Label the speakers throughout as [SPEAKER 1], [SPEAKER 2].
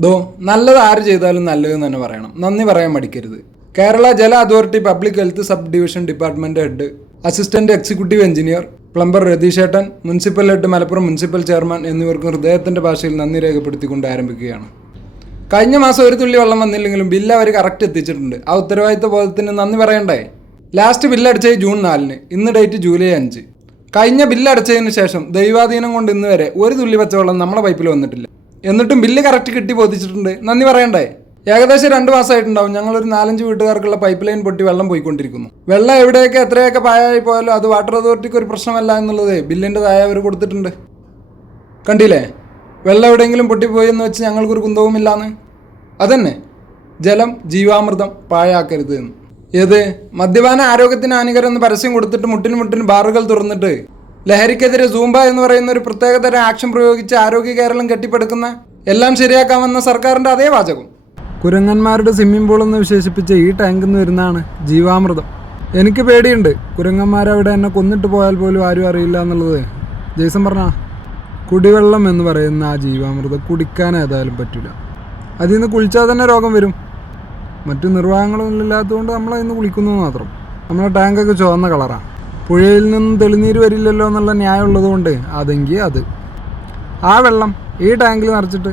[SPEAKER 1] ദോ നല്ലത് ആര് ചെയ്താലും നല്ലതെന്ന് തന്നെ പറയണം. നന്ദി പറയാൻ മടിക്കരുത്. കേരള ജല authority public health sub division department head assistant executive engineer plumber രതീഷേട്ടൻ municipal head Malappuram municipal chairman എന്നിവർക്കും ഹൃദയത്തിന്റെ ഭാഷയിൽ നന്ദി രേഖപ്പെടുത്തിക്കൊണ്ട് ആരംഭിക്കുകയാണ്. കഴിഞ്ഞ മാസം ഒരു തുള്ളി വെള്ളം വന്നില്ലെങ്കിലും ബില്ല് അവർ കറക്റ്റ് എത്തിച്ചിട്ടുണ്ട്. ആ ഉത്തരവാദിത്ത ബോധത്തിന് നന്ദി പറയണ്ടേ? ലാസ്റ്റ് ബില്ല് അടിച്ചത് ജൂൺ നാലിന് ഇന്ന് ഡേറ്റ് ജൂലൈ അഞ്ച്. കഴിഞ്ഞ ബില്ല് അടച്ചതിന് ശേഷം ദൈവാധീനം കൊണ്ട് ഇന്ന് വരെ ഒരു തുള്ളി പച്ചവെള്ളം നമ്മുടെ പൈപ്പിൽ വന്നിട്ടില്ല. എന്നിട്ടും ബില്ല് കറക്റ്റ് കിട്ടി ബോധിച്ചിട്ടുണ്ട്. നന്ദി പറയണ്ടേ? ഏകദേശം രണ്ട് മാസമായിട്ടുണ്ടാവും. ഞങ്ങളൊരു നാലഞ്ച് വീട്ടുകാർക്കുള്ള പൈപ്പ് ലൈൻ പൊട്ടി വെള്ളം പോയിക്കൊണ്ടിരിക്കുന്നു. വെള്ളം എവിടെയൊക്കെ എത്രയൊക്കെ പായായി പോയാലും അത് വാട്ടർ അതോറിറ്റിക്ക് ഒരു പ്രശ്നമല്ല എന്നുള്ളത് ബില്ലിന്റെ തായ അവർ കൊടുത്തിട്ടുണ്ട്. കണ്ടില്ലേ? വെള്ളം എവിടെയെങ്കിലും പൊട്ടിപ്പോയി എന്ന് വെച്ച് ഞങ്ങൾക്കൊരു കുന്തവുമില്ലാന്ന് അതന്നെ. ജലം ജീവാമൃതം പാഴാക്കരുത് എന്ന്. ഏത്? മദ്യപാന ആരോഗ്യത്തിന് ഹാനികരം എന്ന് പരസ്യം കൊടുത്തിട്ട് മുട്ടിന് മുട്ടിന് ബാറുകൾ തുറന്നിട്ട് ലഹരിക്കെതിരെ സൂംബ എന്ന് പറയുന്ന ഒരു പ്രത്യേകതരം ആക്ഷൻ പ്രയോഗിച്ച് ആരോഗ്യ കേരളം കെട്ടിപ്പടുക്കുന്ന എല്ലാം ശരിയാക്കാമെന്ന സർക്കാരിന്റെ അതേ വാചകം. കുരങ്ങന്മാരുടെ സ്വിമ്മിംഗ് പൂൾ എന്ന് വിശേഷിപ്പിച്ച ഈ ടാങ്കിൽ നിന്ന് വരുന്നതാണ് ജീവാമൃതം. എനിക്ക് പേടിയുണ്ട്. കുരങ്ങന്മാരവിടെ എന്നെ കൊന്നിട്ട് പോയാൽ പോലും ആരും അറിയില്ല എന്നുള്ളത്. ജയ്സൺ പറഞ്ഞാ കുടിവെള്ളം എന്ന് പറയുന്ന ആ ജീവാമൃതം കുടിക്കാൻ ഏതായാലും പറ്റില്ല അതിൽ നിന്ന് കുളിച്ചാൽ തന്നെ രോഗം വരും. മറ്റു നിർവാഹങ്ങളൊന്നും ഇല്ലാത്തതുകൊണ്ട് നമ്മൾ ഇന്ന് കുളിക്കുന്നു മാത്രം. നമ്മളെ ടാങ്കൊക്കെ ചുവന്ന കളറാണ് പുഴയിൽ നിന്നും തെളിനീര് വരില്ലല്ലോ എന്നുള്ള ന്യായം ഉള്ളതുകൊണ്ട് അതെങ്കിൽ അത്. ആ വെള്ളം ഈ ടാങ്കിൽ നിറച്ചിട്ട്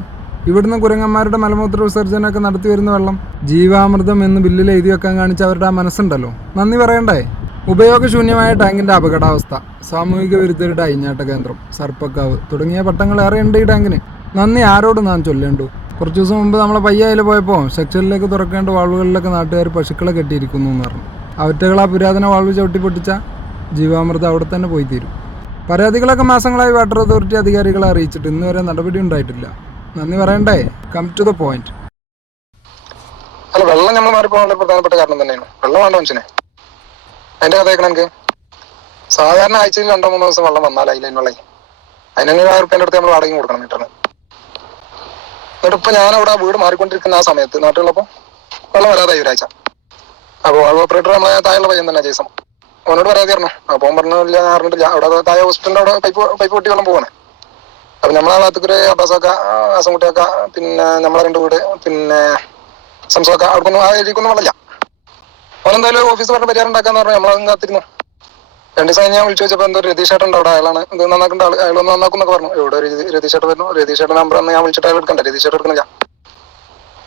[SPEAKER 1] ഇവിടുന്ന് കുരങ്ങന്മാരുടെ മലമൂത്ര വിസർജനമൊക്കെ നടത്തി വരുന്ന വെള്ളം ജീവാമൃതം എന്ന് ബില്ലിൽ എഴുതി വെക്കാൻ കാണിച്ച അവരുടെ ആ മനസ്സുണ്ടല്ലോ. നന്ദി പറയണ്ടേ? ഉപയോഗശൂന്യമായ ടാങ്കിന്റെ അപകടാവസ്ഥ സാമൂഹിക വിരുദ്ധരുടെ അയിഞ്ഞാട്ട കേന്ദ്രം സർപ്പക്കാവ് തുടങ്ങിയ പട്ടങ്ങൾ ഏറെയുണ്ട് ഈ ടാങ്കിന്. നന്ദി ആരോട് നാം ചൊല്ലേണ്ടു? കുറച്ച് ദിവസം മുമ്പ് നമ്മളെ പയ്യായിൽ പോയപ്പോൾ സെക്ഷനിലേക്ക് തുറക്കേണ്ട വാൾവുകളിലൊക്കെ നാട്ടുകാർ പശുക്കളെ കെട്ടിയിരിക്കുന്നു എന്ന് പറഞ്ഞു. അവറ്റകൾ ആ പുരാതന വാൾവ് ചവിട്ടി പൊട്ടിച്ച ജീവാമൃതം അവിടെ തന്നെ പോയി തീരും. പരാതികളൊക്കെ മാസങ്ങളായി വാട്ടർ അതോറിറ്റി അധികാരികളെ അറിയിച്ചിട്ട് ഇന്ന് വരെ നടപടി ഉണ്ടായിട്ടില്ല. നന്ദി പറയണ്ടേ? കം ടു ദ പോയിന്റ്
[SPEAKER 2] അല്ല വെള്ളം നമ്മൾ മാറിപ്പോകാനുള്ള പ്രധാനപ്പെട്ട കാരണം തന്നെയാണ്. വെള്ളം വേണ്ട മനുഷ്യനെ. അതിന്റെ കഥ എനിക്ക് സാധാരണ ആഴ്ചയിൽ രണ്ടോ മൂന്നോ ദിവസം വെള്ളം വന്നാൽ അതിൽ വെള്ളം അതിനങ്ങനെ ആയിരം റുപ്യന്റെ അടുത്ത് നമ്മൾ വാടകയും കൊടുക്കണം മീറ്ററിന്. എന്നിട്ട് ഇപ്പൊ ഞാൻ അവിടെ വീട് മാറിക്കൊണ്ടിരിക്കുന്ന ആ സമയത്ത് നാട്ടിലുള്ളപ്പോ വെള്ളം വരാതായി ഒരാഴ്ച. അപ്പോൾ ഓപ്പറേറ്റർ നമ്മളെ താഴെയുള്ള പയ്യൻ തന്നെ ജേസം അവനോട് പറയാതെ പറഞ്ഞു. അപ്പോൾ പറഞ്ഞില്ല ഞാൻ അറിഞ്ഞിട്ടില്ല. അവിടെ താഴെ ഹോസ്പിറ്റലിന്റെ അവിടെ പൈപ്പ് പൈപ്പ് പൊട്ടി വെള്ളം പോവാണ്. അപ്പൊ നമ്മളെ ഭാഗത്തേക്ക് അബ്ബാസാക്ക ആസംകുട്ടിയാക്ക പിന്നെ നമ്മളെ രണ്ട് വീട് പിന്നെ സംസാക്ക അവിടെ ആ ഏരിയക്കൊന്നും വെള്ളമില്ല. അവനെന്തായാലും ഓഫീസ് പറഞ്ഞ പരിഹാരം ഉണ്ടാക്കാന്ന് പറഞ്ഞു നമ്മളതും കാത്തിരുന്നു. രണ്ട് ദിവസം ഞാൻ വിളിച്ചു വെച്ചപ്പോൾ എന്തോ രതീഷ് ഉണ്ട് അവിടെ. അയാളാണ് ഇത് നന്നാക്കേണ്ട ആൾ അയാൾ ഒന്ന് നന്നാക്കുന്നൊക്കെ പറഞ്ഞു. രതി- രതീഷ് ഏട്ടൻ വരുന്നു. രതീഷ് ഏട്ടൻ നമ്പർ ഞാൻ വിളിച്ചിട്ട് അയാൾ എടുക്കണ്ട. രതീഷ് ഏട്ടൻ എടുക്കണില്ല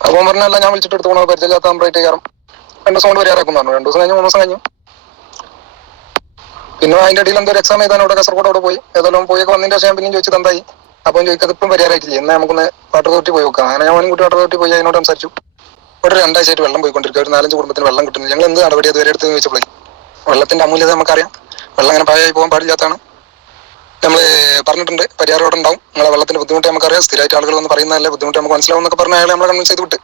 [SPEAKER 2] അപ്പോൾ പറഞ്ഞല്ല ഞാൻ വിളിച്ചിട്ട് എടുത്തു പോകണം പരിചയമില്ലാത്ത നമ്പർ ആയിട്ട് കയറും. രണ്ട് ദിവസം കൊണ്ട് പരിഹാരമാക്കും പറഞ്ഞു. രണ്ട് ദിവസം കഴിഞ്ഞ് മൂന്ന് ദിവസം കഴിഞ്ഞു പിന്നെ അതിന്റെ ഇടയിൽ എന്തോ എക്സാം എഴുതാൻ അവിടെ കാസർഗോഡ് അവിടെ പോയി. ഏതായാലും പോയൊക്കെ വന്നതിന്റെ ശേഷം പിന്നെയും ചോദിച്ചത് എന്തായി? അപ്പം ചോദിക്കാതെ ഇപ്പം പരിഹാരമായിട്ടില്ല. എന്നാൽ നമുക്കൊന്ന് വാട്ടർ അതോറിറ്റി പോയി നോക്കാം. അങ്ങനെ ഞാൻ കൂട്ടി വാട്ടർ അതോറിറ്റി പോയി. അതിനോട് സംസാരിച്ചു. ഒരു രണ്ടാഴ്ചയായിട്ട് വെള്ളം പോയിക്കൊണ്ടിരിക്കുക ഒരു നാലഞ്ച് കുടുംബത്തിന് വെള്ളം കിട്ടുന്നു. ഞങ്ങൾ എന്ത് നടപടി അതുവരെ എടുത്ത് ചോദിച്ചപ്പോഴേ വെള്ളത്തിന്റെ അമൂല്യത നമുക്കറിയാം. വെള്ളം അങ്ങനെ പായായി പോകാൻ പാടില്ലാത്തതാണ്. നമ്മൾ പറഞ്ഞിട്ടുണ്ട് പരിഹാരം അവിടെ ഉണ്ടാവും. നമ്മളെ വെള്ളത്തിന്റെ ബുദ്ധിമുട്ട് നമുക്കറിയാം. സ്ഥിരമായിട്ട് ആളുകൾ വന്ന് പറയുന്നതല്ലേ ബുദ്ധിമുട്ട്. നമുക്ക് മനസ്സിലാവും എന്നൊക്കെ പറഞ്ഞ അയാളെ നമ്മളെ കൺവിൻസ് ചെയ്ത് വിട്ട്.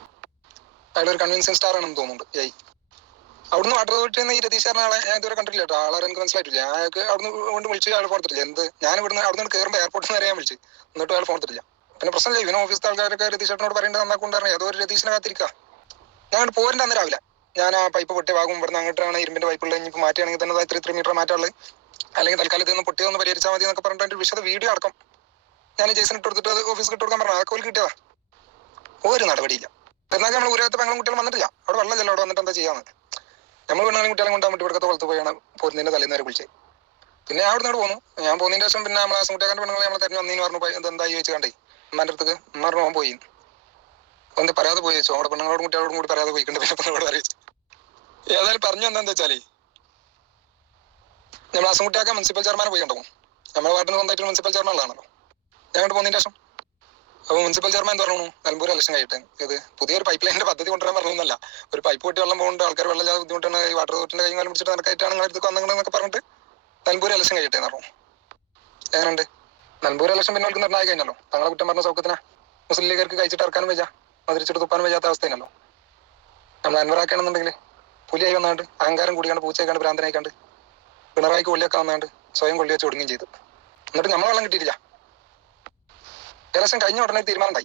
[SPEAKER 2] അയാളൊരു കൺവിൻസിങ് സ്റ്റാർ ആണെന്ന് തോന്നുന്നുണ്ട്. ഏയ്. അവിടുന്ന് വാട്ടർ അതോറിറ്റി ഈ രതീഷ് ഞാൻ ഇതുവരെ കണ്ടില്ല കേട്ടോ. ആളെ എനിക്ക് മനസ്സിലായിട്ടില്ല. അയാൾക്ക് അവിടുന്ന് കൊണ്ട് വിളിച്ച് അയാൾ ഫോൺ എടുത്തിട്ടില്ല. എന്ത്? ഞാൻ ഇവിടുന്ന് അവിടുന്ന് കയറുമ്പോൾ എയർപോർട്ടിൽ നിന്ന് വരെ ഞാൻ വിളിച്ചു. എന്നിട്ട് അയാൾ ഫോൺ എടുത്തിട്ടില്ല. പിന്നെ പ്രശ്നമില്ല ഇവനും ഓഫീസിലെ ആൾക്കാരൊക്കെ രതീഷ് ചേട്ടനോട് പറയേണ്ടത് നന്നാക്കൊണ്ട് പറഞ്ഞു ഏതോ ഒരു രതീഷിനെ കാത്തിരിക്കുക ഞാൻ പോരണ്ട അന്ന് രാവിലെ. ഞാൻ ആ പൈപ്പ് പൊട്ടി ഭാഗം ഇവിടുന്ന് അങ്ങോട്ടാണ് ഇരുമ്പിന്റെ പൈപ്പുള്ള ഇനിയിപ്പോൾ മാറ്റുകയാണെങ്കിൽ തന്നെ ഇത്ര ഇത്ര മീറ്റർ മാറ്റാനുള്ളത് അല്ലെങ്കിൽ തൽക്കാലം നിന്ന് പൊട്ടിയൊന്ന് പരിഹരിച്ചാൽ മതി എന്നൊക്കെ പറഞ്ഞിട്ട് വിശദ വീഡിയോ അടക്കം ഞാൻ ജേസൺ ഇട്ട് കൊടുത്തിട്ട് അത് ഓഫീസിൽ ഇട്ട് കൊടുക്കാൻ പറഞ്ഞു. അതൊക്കെ കിട്ടിയതാ. ഒരു നടപടിയില്ല. എന്നാൽ നമ്മൾ ഊരകത്ത് പെങ്ങളും കുട്ടികളും വന്നിട്ടില്ല. അവിടെ വെള്ളമില്ല അവിടെ വന്നിട്ട് എന്താ ചെയ്യാന്ന്? നമ്മൾ പെണ്ണാലും കുട്ടികളും കൊണ്ട് വേണ്ടി ഇവിടുത്തെ കുളത്ത് പോയാണ് പോരുന്നതിന്റെ തലേന്ന് വരെ വിളിച്ചത് പിന്നെ അവിടെ നിന്ന് പോന്നു. ഞാൻ പോകുന്നതിന് ശേഷം പിന്നെ നമ്മളെ കുട്ടിയാക്കാൻ പെണ്ണുങ്ങളെ നമ്മളെ തെരഞ്ഞു വന്നീന്ന് പറഞ്ഞു. എന്തായി ചോദിച്ചു കണ്ടേ. അമ്മാന്റെ അടുത്തേക്ക് അമ്മ പറഞ്ഞു പോയി. ഒന്ന് പറയാതെ പോയി ചോദിച്ചു? അവിടെ പെണ്ണുങ്ങളോടും കുട്ടികളോടും കൂടി പറയാതെ പോയി പിന്നെ അറിയിച്ചു ഏതായാലും പറഞ്ഞു എന്താ വെച്ചാലേ നമ്മൾ അസംകുട്ടിയാക്കാൻ മുനിസിപ്പൽ ചെയർമാനെ പോയി കണ്ടു നമ്മളെ വാർഡിന് സ്വന്തമായിട്ട് മുനിസിപ്പൽ ഞാൻ അങ്ങോട്ട് പോകുന്നതിന്റെ ശേഷം അപ്പൊ മുനിസിപ്പൽ ചെയർമാൻ പറഞ്ഞു നിലമ്പൂർ ഇലക്ഷൻ കഴിഞ്ഞിട്ട് ഇത് പുതിയൊരു പൈപ്പ് ലൈനിന്റെ പദ്ധതി കൊണ്ടുവരാൻ പറഞ്ഞൊന്നല്ല ഒരു പൈപ്പ് പൊട്ടി വെള്ളം പോകുന്നുണ്ട് ആൾക്കാർ വെള്ളം ഇല്ലാതെ ബുദ്ധിമുട്ടാണ് ഈ വാട്ടർ അതോറിറ്റിന്റെ കൈകാലം പിടിച്ചിട്ട് നടക്കായിട്ടാണ് നിങ്ങൾ അടുത്ത് വന്നെന്നൊക്കെ പറഞ്ഞിട്ട് നിലമ്പൂർ ഇലക്ഷൻ കഴിയട്ടെ പറഞ്ഞു. എങ്ങനെയുണ്ട്? നിലമ്പൂർ ഇലക്ഷൻ പിന്നെ അവർക്ക് നിർണായി കഴിഞ്ഞല്ലോ. തങ്ങളെ കുറ്റം പറഞ്ഞ സൗഖ്യത്തിനാ. മുസ്ലിം ലീഗർക്ക് കഴിച്ചിട്ട് ഇറക്കാനും വയ്യ. മതിരിച്ചിട്ട് തുപ്പാനും വയ്യാത്ത അവസ്ഥയാണല്ലോ നമ്മൾ അൻവറാക്കുകയാണെന്നുണ്ടെങ്കിൽ പുലിയായി വന്നാണ്ട് അഹങ്കാരം കൂടിയാണ് പൂച്ചയായിക്കാണ്ട് ഭ്രാന്തനായിക്കാണ്ട് പിണറായിക്ക് കൊള്ളിയൊക്കെ വന്നാണ്ട് സ്വയം കൊള്ളി വെച്ച് ഒടുങ്ങുകയും ചെയ്തു. എന്നിട്ട് നമ്മളെ വെള്ളം കിട്ടിയിട്ടില്ല. ഇലക്ഷൻ കഴിഞ്ഞ ഉടനെ തീരുമാനം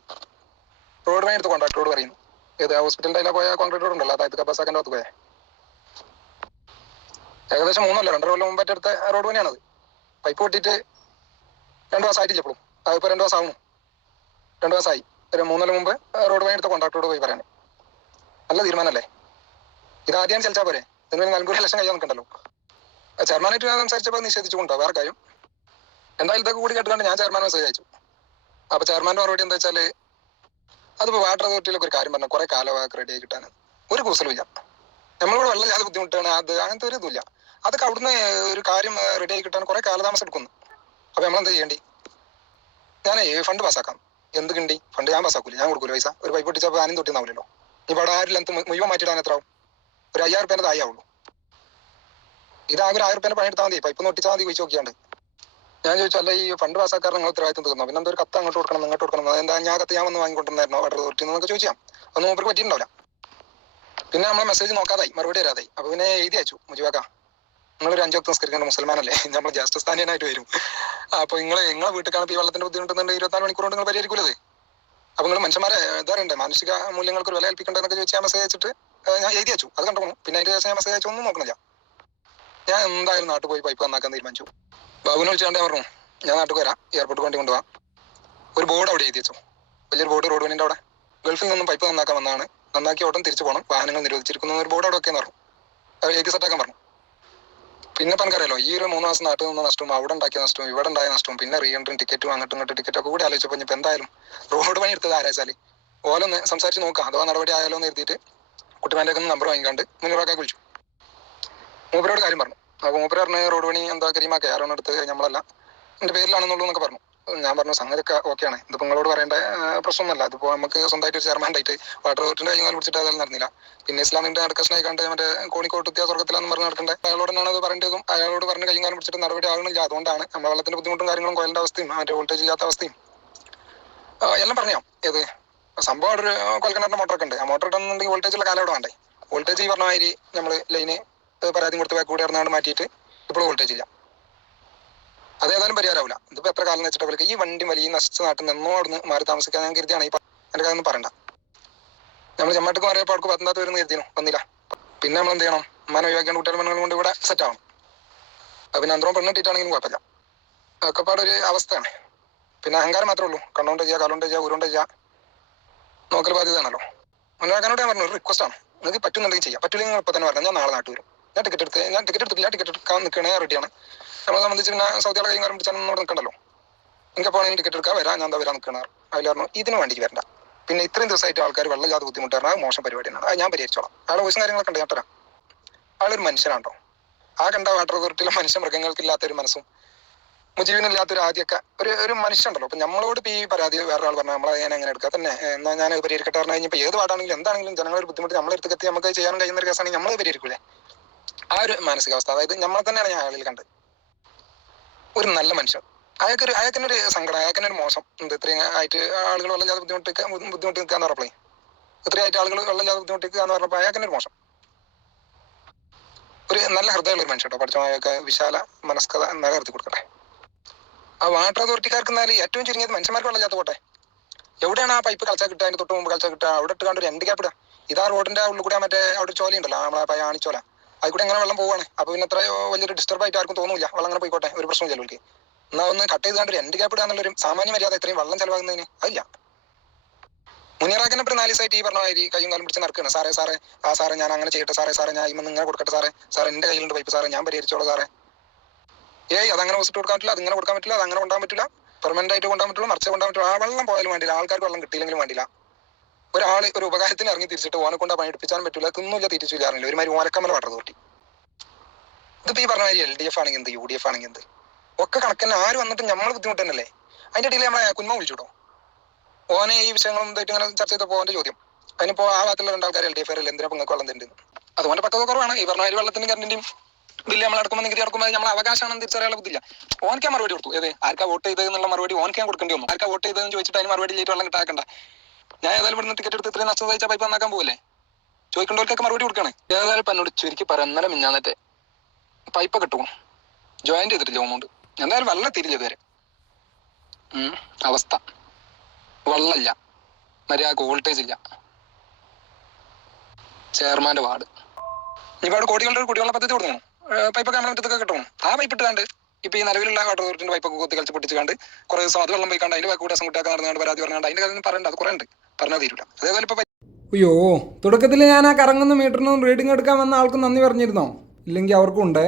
[SPEAKER 2] റോഡ് പണി എടുത്ത് കോൺട്രാക്ടറോട് പറയുന്നു. ഏത് ഹോസ്പിറ്റലിന്റെ അതിലെ പോയ കോൺക്രീറ്റ് റോഡ് ഉണ്ടല്ലോ അതായത് കബാസാക്കന്റെ അകത്ത് പോയ. ഏകദേശം മൂന്നല്ല രണ്ടര കൊല്ലം മുമ്പേ എടുത്ത റോഡ് പണിയാണത്. പൈപ്പ് പൊട്ടിയിട്ട് രണ്ടു മാസം ആയിട്ടില്ല ഇപ്പോഴും. അതിപ്പോ രണ്ടു മാസം ആവുന്നു രണ്ടു മാസമായി ഒരു മൂന്നല്ല മുമ്പ് റോഡ് പണി എടുത്ത കോൺട്രാക്ടറോട് പോയി പറയാൻ നല്ല തീരുമാനമല്ലേ ഇത് ആദ്യം ചലിച്ചാൽ പോരെ? ഇതിന് നൽകൂർ ലക്ഷം കഴിയാൻ നിൽക്കണ്ടല്ലോ? ചെയർമാനായിട്ട് ഞാൻ സംസാരിച്ചപ്പോൾ നിഷേധിച്ചുകൊണ്ടോ വേറെ കാര്യം. എന്തായാലും ഇതൊക്കെ കൂടി കേട്ടുകൊണ്ട് ഞാൻ ചെയർമാനെ മെസ്സേജ് അയച്ചു. അപ്പൊ ചെയർമാന്റെ മറുപടി എന്താ വെച്ചാൽ അതിപ്പോ വാട്ടർ അതോറിറ്റിയിലൊക്കെ ഒരു കാര്യം പറഞ്ഞു കുറെ കാലമൊക്കെ റെഡി ആയി കിട്ടാൻ ഒരു കൂസലും ഇല്ല. നമ്മളിവിടെ വെള്ളം ഇല്ലാതെ ബുദ്ധിമുട്ടാണ് അത് അങ്ങനത്തെ ഒരു ഇതുമില്ല അതൊക്കെ അവിടുന്ന് ഒരു കാര്യം റെഡി ആയി കിട്ടാൻ കുറെ കാലതാമസം എടുക്കുന്നു. അപ്പൊ നമ്മൾ എന്താ ചെയ്യേണ്ടി ഞാൻ ഫണ്ട് പാസ്സാക്കാം എന്ത് കിണ്ടി? ഫണ്ട് ഞാൻ പാസ്സാക്കൂല ഞാൻ കൊടുക്കൂല പൈസ. ഒരു പൈപ്പ് പൊട്ടിച്ചാൽ ആനും തൊട്ടിന്നാവില്ലല്ലോ ഇപ്പൊ അവിടെ ആരും ലെങ്ത് മുഴുവൻ മാറ്റിയിടാൻ എത്ര ആവും ഒരു അയ്യായിരം റുപ്യേന്റെ താഴെ ആവുള്ളൂ ഇതാകെ ഒരു ആയിരം റുപ്യേന്റെ പണി എടുത്താൽ മതി. പൈപ്പ് ഒട്ടിച്ചാൽ മതി ചോദിച്ചു നോക്കിയാണ്ട്. ഞാൻ ചോദിച്ചാൽ അല്ല ഈ ഫണ്ട് പാസ്സാക്കാൻ നിങ്ങൾ ഉത്തരവാദിത്തം തീർന്നോ? പിന്നെ എന്തൊരു ഒരു കത്ത് അങ്ങോട്ട് കൊടുക്കണം ഇങ്ങോട്ട് കൊടുക്കണം. എന്താ ഞാൻ കത്ത് ഞാൻ വന്ന് വാങ്ങിക്കൊണ്ടിരുന്നായിരുന്നോ? വാട്ടർ അതോറിറ്റി എന്നൊക്കെ ചോദിച്ചാൽ ഒന്നും മൂപ്പർക്ക് പറ്റിയിട്ടുണ്ടാവില്ല. പിന്നെ നമ്മളെ മെസ്സേജ് നോക്കാതായി മറുപടി തരാതായി. അപ്പൊ പിന്നെ എഴുതി അയച്ചു മുജിവാക്കാം. നിങ്ങളൊരു അഞ്ചൊക്കെ നിസ്കരിക്കേണ്ട മുസൽമാനല്ലേ? നമ്മൾ ജാസ്റ്റസ്ഥാനിയനായിട്ട് വരും. അപ്പൊ നിങ്ങൾ നിങ്ങളെ വീട്ടിൽ ഈ വെള്ളത്തിന്റെ ബുദ്ധിമുട്ടുന്നുണ്ട് ഇരുപത്തിനാല് മണിക്കൂർ കൊണ്ട് നിങ്ങൾ പരിഹരിക്കൂലത്? അപ്പൊ നിങ്ങൾ മനുഷ്യന്മാരെ എന്താ പറയണ്ടേ മാനസിക മൂല്യങ്ങൾക്ക് ഒരു വില കൽപ്പിക്കണ്ടെന്നൊക്കെ ചോദിച്ചാൽ മെസ്സേജ് അയച്ചിട്ട് ഞാൻ എഴുതി അയച്ചു. അത് കണ്ടു പിന്നെ അതിന്റെ ശേഷം ഞാൻ മെസ്സേജ് അയച്ചു ഒന്നും നോക്കണില്ല. ഞാൻ എന്തായാലും നാട്ടിൽ പോയി പൈപ്പ് നന്നാക്കാൻ തീരുമാനിച്ചു. ബാബുവിനെ വിളിച്ചാണ്ട് പറഞ്ഞു ഞാൻ നാട്ടിൽ വരാം. എയർപോർട്ട് വണ്ടി കൊണ്ടുപോകാം ഒരു ബോർഡ് അവിടെ എഴുതി വെച്ചു. വലിയൊരു ബോർഡ് റോഡ് പണിന്റെ അവിടെ. ഗൾഫിൽ നിന്നും പൈപ്പ് നന്നാക്കാൻ വന്നതാണ്. നന്നാക്കി ഉടൻ തിരിച്ചു പോകണം വാഹനങ്ങൾ നിരോധിച്ചിരിക്കുന്ന ഒരു ബോർഡ് അവിടെ ഒക്കെ പറഞ്ഞു. അത് എഴുതി സെറ്റാക്കാൻ പറഞ്ഞു. പിന്നെ ഇപ്പം എനിക്കറിയാലോ ഈ ഒരു മൂന്ന് മാസം നാട്ടിൽ നിന്ന് നഷ്ടവും അവിടെ ഉണ്ടാക്കിയ നഷ്ടവും ഇവിടെ ഉണ്ടായ നഷ്ടവും പിന്നെ റീഎൻട്രി ടിക്കറ്റ് അങ്ങോട്ടും ഇങ്ങോട്ടും ടിക്കറ്റ് ഒക്കെ കൂടി ആലോചിച്ചപ്പോൾ ഇപ്പം എന്തായാലും റോഡ് പണി എടുത്തത് ആരാച്ചാൽ ഓലൊന്ന് സംസാരിച്ച് നോക്കാം. അഥവാ നടപടി ആയാലോ എന്ന് എഴുതിയിട്ട് കുട്ടിമാന്റെ ഒക്കെ നമ്പർ വാങ്ങിക്കാണ്ട് മുന്നൂറാക്കാൻ വിളിച്ചു. മൂപ്പരോട് കാര്യം പറഞ്ഞു. അപ്പോൾ മൂപ്പര് റോഡ് പണി എന്താ കരീമാക്കെ ആരോണം എടുത്ത് നമ്മളല്ല. എന്റെ പേരിലാണെന്നുള്ളൂ എന്നൊക്കെ പറഞ്ഞു. ഞാൻ പറഞ്ഞു സംഗതിയൊക്കെ ഓക്കെയാണ്. ഇതിപ്പോൾ നിങ്ങളോട് പറയേണ്ട പ്രശ്നമൊന്നുമല്ല. ഇതിപ്പോൾ നമുക്ക് സ്വന്തമായിട്ട് ഒരു ചെയർമാൻ ആയിട്ട് വാട്ടർ അതോറിറ്റിന്റെ കൈകാലം പിടിച്ചിട്ട് അതെല്ലാം നടന്നില്ല. പിന്നെ ഇസ്ലാമിന്റെ ഡിസ്കഷൻ കണ്ട് മറ്റേ കോണിക്കോട്ട് എത്തിയ സ്വർഗത്തിലാന്ന് പറഞ്ഞ് നടക്കേണ്ട? അയാളോട് അത് പറയേണ്ടതും? അയാളോട് പറഞ്ഞ് കൈകാലം പിടിച്ചിട്ട് നടപടി ആകണില്ല അതുകൊണ്ടാണ് നമ്മുടെ വെള്ളത്തിന്റെ ബുദ്ധിമുട്ടും കാര്യങ്ങളും കൊല്ലേണ്ട അവസ്ഥയും മറ്റേ വോൾട്ടേജ് ഇല്ലാത്ത അവസ്ഥയും. എല്ലാം പറഞ്ഞോ ഏത്? സംഭവം ഒരു കൊൽക്കണറിന്റെ മോട്ടറൊക്കെ ഉണ്ട്. ആ മോട്ടർ ഇടുന്നുണ്ടെങ്കിൽ വോൾട്ടേജ് ഉള്ള കാലം അവിടെ വേണ്ടേ? വോൾട്ടേജ് ഈ പറഞ്ഞ മാതിരി നമ്മൾ ലൈന് പരാതി കൊടുത്ത് ബാക്ക് കൂടെ ഇറന്നാണ്ട് മാറ്റിയിട്ട് ഇപ്പോൾ വോൾട്ടേജ് ഇല്ല. അതേതായാലും പരിഹാരമാവില്ല ഇതിപ്പോ എത്ര കാലം വെച്ചിട്ട് ഈ വണ്ടി വലിയ നശിച്ച നാട്ടിൽ നിന്നോ അവിടുന്ന് മാറി താമസിക്കാൻ ഞാൻ കരുതിയാണ്. ഈ എന്റെ കാര്യം പറയണ്ട. നമ്മൾ ജമ്മാട്ടിക്ക് മാറിയപ്പോൾ അവർക്ക് പത്തനാത്ത് വരുന്ന കരുതിയിരുന്നു വന്നില്ല. പിന്നെ നമ്മൾ എന്ത് ചെയ്യണം? ഉമ്മാനെ ഒഴിവാക്കിയാണ് കുട്ടികൾ മണ്ണുകൾ കൊണ്ട് ഇവിടെ സെറ്റ് ആവണം. അത് പിന്നെ അന്തരം പെണ്ണിട്ടിട്ടാണെങ്കിലും കുഴപ്പമില്ല. ഒക്കെ പാടൊരു അവസ്ഥയാണ്. പിന്നെ അഹങ്കാരം മാത്രമേ ഉള്ളൂ. കണ്ണുകൊണ്ട് ചെയ്യുക കാലുകൊണ്ട് ചെയ്യുക ഊരുകൊണ്ട് ചെയ്യുക നോക്കൽ ബാധ്യതയാണല്ലോ. മുന്നോക്കാനോട് ഞാൻ പറഞ്ഞു ഒരു റിക്വസ്റ്റ് ആണ്. നിങ്ങൾക്ക് പറ്റുന്നുണ്ടെങ്കിൽ ചെയ്യാം. പറ്റില്ലെങ്കിൽ ഇപ്പൊ തന്നെ പറഞ്ഞു ഞാൻ നാളെ നാട്ടിൽ വരും. ഞാൻ ടിക്കറ്റ് എടുത്ത് ഞാൻ ടിക്കറ്റ് എടുത്തില്ല ടിക്കറ്റ് എടുക്കാൻ നിൽക്കണേ റെഡിയാണ് നമ്മളെ സംബന്ധിച്ച് പിന്നെ സൗദി കൈകാര്യം കാര്യം പിടിച്ചാൽ ഇവിടെ നിൽക്കണ്ടല്ലോ എനിക്ക് പോകണമെങ്കിൽ ടിക്കറ്റ് എടുക്കാൻ വരാം ഞാൻ എന്താ വരാൻ നിൽക്കണ അതിൽ പറഞ്ഞു ഇതിന് വേണ്ടിക്ക് വരണ്ട. പിന്നെ ഇത്രയും ദിവസമായിട്ട് ആൾക്കാർ വെള്ളമില്ലാതെ ബുദ്ധിമുട്ടാണ് അത് മോശം പരിപാടിയാണ് അത് ഞാൻ പരിഹരിച്ചോളാം. ആളെ വോയിസും കാര്യങ്ങളൊക്കെ ഉണ്ട് ഞാൻ തരാം. ആളൊരു മനുഷ്യനാണോ? ആ കണ്ട വാട്ടർ അതോറിറ്റിയിലെ മനുഷ്യ മൃഗങ്ങൾക്കില്ലാത്തൊരു മനസ്സും മുജീവിനില്ലാത്തൊരു ആദ്യമൊക്കെ ഒരു ഒരു മനുഷ്യണ്ടല്ലോ അപ്പൊ നമ്മളോട് ഈ പരാതി വേറെ ആൾ പറഞ്ഞാൽ നമ്മളെ ഞാൻ എങ്ങനെ എടുക്കാം? തന്നെ എന്നാൽ ഞാൻ പരിഹരിക്കട്ടെ പറഞ്ഞു കഴിഞ്ഞപ്പോൾ ഏത് വാർഡാണെങ്കിലും എന്താണെങ്കിലും ജനങ്ങളൊരു ബുദ്ധിമുട്ട് നമ്മളെടുത്ത് കത്തി നമുക്ക് ചെയ്യാൻ കഴിയുന്ന ഒരു കേസാണെങ്കിൽ നമ്മൾ പരിഹരിക്കൂലേ? ആ ഒരു മാനസികാവസ്ഥ. അതായത് നമ്മളെ തന്നെയാണ് ഞാൻ അയാളിൽ കണ്ടത്. ഒരു നല്ല മനുഷ്യൻ. അയാൾക്കൊരു അയാൾക്കിനൊരു സങ്കടം അയാൾക്കിനൊരു മോശം. എന്ത് ഇത്രയും ആയിട്ട് ആളുകൾ ചെയ്യാതെ ബുദ്ധിമുട്ട് ബുദ്ധിമുട്ട് നിൽക്കാന്ന് പറഞ്ഞപ്പോഴേ ഇത്രയായിട്ട് ആളുകൾ ചെയ്യാതെ ബുദ്ധിമുട്ട് നിൽക്കുക പറഞ്ഞപ്പോൾ അയാൾക്കിനൊരു മോശം. ഒരു നല്ല ഹൃദയമുള്ള ഒരു മനുഷ്യൻ കേട്ടോ പഠിച്ചോ അയാൾക്ക് വിശാല മനസ്കത നിലനിർത്തി കൊടുക്കട്ടെ. ആ വാട്ടർ അതോറിറ്റിക്കാർക്ക് എന്നാൽ ഏറ്റവും ചുരുങ്ങിയത് മനുഷ്യന്മാർക്ക് വെള്ളം ചെയ്യാത്ത പോട്ടെ. എവിടെയാണ് ആ പൈപ്പ് കളിച്ചാൽ കിട്ടുക? അതിന്റെ തൊട്ട് മുമ്പ് കളിച്ചാൽ കിട്ടുക? അവിടെ ഇട്ട് കണ്ടൊരു ഒരു രണ്ട് ഗ്യാപ്പ് ഇതാ റോഡിന്റെ ഉള്ളിൽ കൂടെ മറ്റേ അവിടെ ചോല ഉണ്ടല്ലോ നമ്മളെ പയ്യ ആണിച്ചോല. അതിൽ എങ്ങനെ വെള്ളം പോവാണ്? അപ്പൊ പിന്നെ അത്ര വലിയൊരു ഡിസ്റ്റർബ് ആയിട്ട് ആർക്കും തോന്നില്ല. വെള്ളം അങ്ങനെ പോയിക്കോട്ടെ ഒരു പ്രശ്നം ചെലവിലേക്ക് എന്നാ ഒന്ന് കട്ട് ചെയ്താണ്ട് ഒരു രണ്ട് ഗ്യാപ്പ് ഇടുക എന്നുള്ളൊരു സാമാന്യ മര്യാദ ഇത്രയും വെള്ളം ചെലവാകുന്നതിന്. അല്ല മുനിയറാക്കിനെ നാല് ദിവസമായിട്ട് ഈ പറഞ്ഞ മാതിരി കയ്യും കാലം പിടിച്ച് നടക്കുകയാണ് സാറേ സാറേ ആ സാറേ ഞാൻ അങ്ങനെ ചെയ്യട്ടെ. സാറേ സാറേ ഞാൻ ഇമ്മ ഇങ്ങനെ കൊടുക്കട്ടെ സാറേ. സാറേ എന്റെ കയ്യിലുണ്ട് പൈപ്പ്. സാറേ ഞാൻ പരിഹരിച്ചോളാം സാറേ. ഏയ് അതങ്ങനെ ഹോസ്പിറ്റൽ കൊടുക്കാൻ പറ്റില്ല. അതിങ്ങനെ കൊടുക്കാൻ പറ്റില്ല. അതങ്ങനെ കൊണ്ടാൻ പറ്റില്ല. പെർമനന്റ് ആയിട്ട് കൊണ്ടാൻ പറ്റുള്ളൂ. മറിച്ച് കൊണ്ടാൻ പറ്റില്ല ആ വെള്ളം പോയാലും വേണ്ടില്ല ആൾക്കാർക്ക് വെള്ളം കിട്ടിയില്ലെങ്കിലും വേണ്ടില്ല ഒരാൾ ഒരു ഉപകാരത്തിന് ഇറങ്ങി തിരിച്ചിട്ട് ഓനെ കൊണ്ട് പണിയെടുപ്പിച്ചാലും പറ്റില്ല തിന്നില്ല തിരിച്ചില്ല അറിയില്ല ഒരുമാതിരി ഓരക്കമ്മൽ വാട്ടർ കൂട്ടി ഇതിപ്പോ ഈ പറഞ്ഞ മാതിരി എൽ ഡി എഫ് ആണെങ്കിൽ എന്ത് യു ഡി എഫ് ആണെങ്കിൽ എന്ത്? ഒക്കെ കണക്കന്നെ ആര് വന്നിട്ട് നമ്മൾ ബുദ്ധിമുട്ട് തന്നെയല്ലേ? അതിന്റെ ഇടയിൽ നമ്മളെ കുന്മ വിളിച്ചുട്ടോ ഓനെ ഈ വിഷയങ്ങളും ഇതായിട്ട് ഇങ്ങനെ ചർച്ച ചെയ്തപ്പോ ഓന്റെ ചോദ്യം. അതിനിപ്പോ ആ ഭാഗത്തുള്ള രണ്ടാൾക്കാർ എൽ ഡി എഫ് എന്തിനാ നിങ്ങൾക്ക് വെള്ളം തരുന്നത് അതുകൊണ്ട് പക്വത കുറവാണ്. ഈ പറഞ്ഞ വെള്ളത്തിന്റെ കറണ്ടിന്റെയും ബില്ല് നമ്മൾ അടക്കുമ്പോൾ നികുതി അടക്കുമ്പോൾ നമ്മൾ അവകാശമാണെന്ന് തിരിച്ചറിയാനുള്ള ബുദ്ധില്ല ഓൻക്കാ മറുപടി കൊടുത്തു. ഏത്? ആർക്കാ വോട്ട് ചെയ്തത് എന്നുള്ള മറുപടി ഓൻക്കാൻ കൊടുക്കേണ്ടി വന്നു. ആർക്കാ വോട്ട് ചെയ്തതെന്ന് ചോദിച്ചിട്ട് അതിന് മറുപടി ലേറ്റ് വെള്ളം കിട്ടാക്കണ്ട. ഞാൻ ഏതായാലും ഇവിടുന്ന് ടിക്കറ്റ് എടുത്ത് ഇത്രയും നഷ്ടം സഹിച്ചാൽ പൈപ്പ് നന്നാക്കാൻ പോകല്ലേ ചോദിക്കേണ്ടവർക്കൊക്കെ മറുപടി കൊടുക്കണേ. ഏതായാലും ഇപ്പൊ ചുരുക്കി പറയാം ഇന്നലെ മിഞ്ഞാന്നിട്ട് പൈപ്പ് കിട്ടും ജോയിന്റ് ചെയ്തിട്ടില്ല ഒന്നുകൊണ്ട് എന്തായാലും വല്ല തിരില്ല ഇതുവരെ. അവസ്ഥ. വെള്ളമില്ല മര്യാദയ്ക്ക് വോൾട്ടേജ് ഇല്ല. ചെയർമാന്റെ വാർഡ്. ഇനിയിപ്പോ അവിടെ കോടികളുടെ കുടിവെള്ള പദ്ധതി കൊടുക്കണം പൈപ്പൊക്കെ നമ്മളെ മുറ്റത്തൊക്കെ കിട്ടണം. ആ പൈപ്പ് ഇട്ടാണ്ട് ഇപ്പൊ ഈ നിലവിലുള്ള വാട്ടർ അതോറിറ്റിന്റെ പൈപ്പൊക്കെ കുത്തി കളിച്ച് പൊട്ടിച്ച് കണ്ട് കുറെ ദിവസം അത് വെള്ളം പോയിക്കാണ്ട് അതിന്റെ കൂടെ കൂട്ടാക്കാൻ നടന്നുകൊണ്ട് പരാതി പറഞ്ഞാണ്ട് അതിന്റെ കാര്യം പറയണ്ട. അത് കുറേ ഉണ്ട്. പറഞ്ഞാൽ തീരൂല അതേപോലെ ഇപ്പൊ
[SPEAKER 1] അയ്യോ തുടക്കത്തിൽ ഞാൻ ആ കറങ്ങുന്ന മീറ്ററിനും റീഡിംഗ് എടുക്കാൻ വന്ന ആൾക്ക് നന്ദി പറഞ്ഞിരുന്നോ? ഇല്ലെങ്കിൽ അവർക്കും ഉണ്ടേ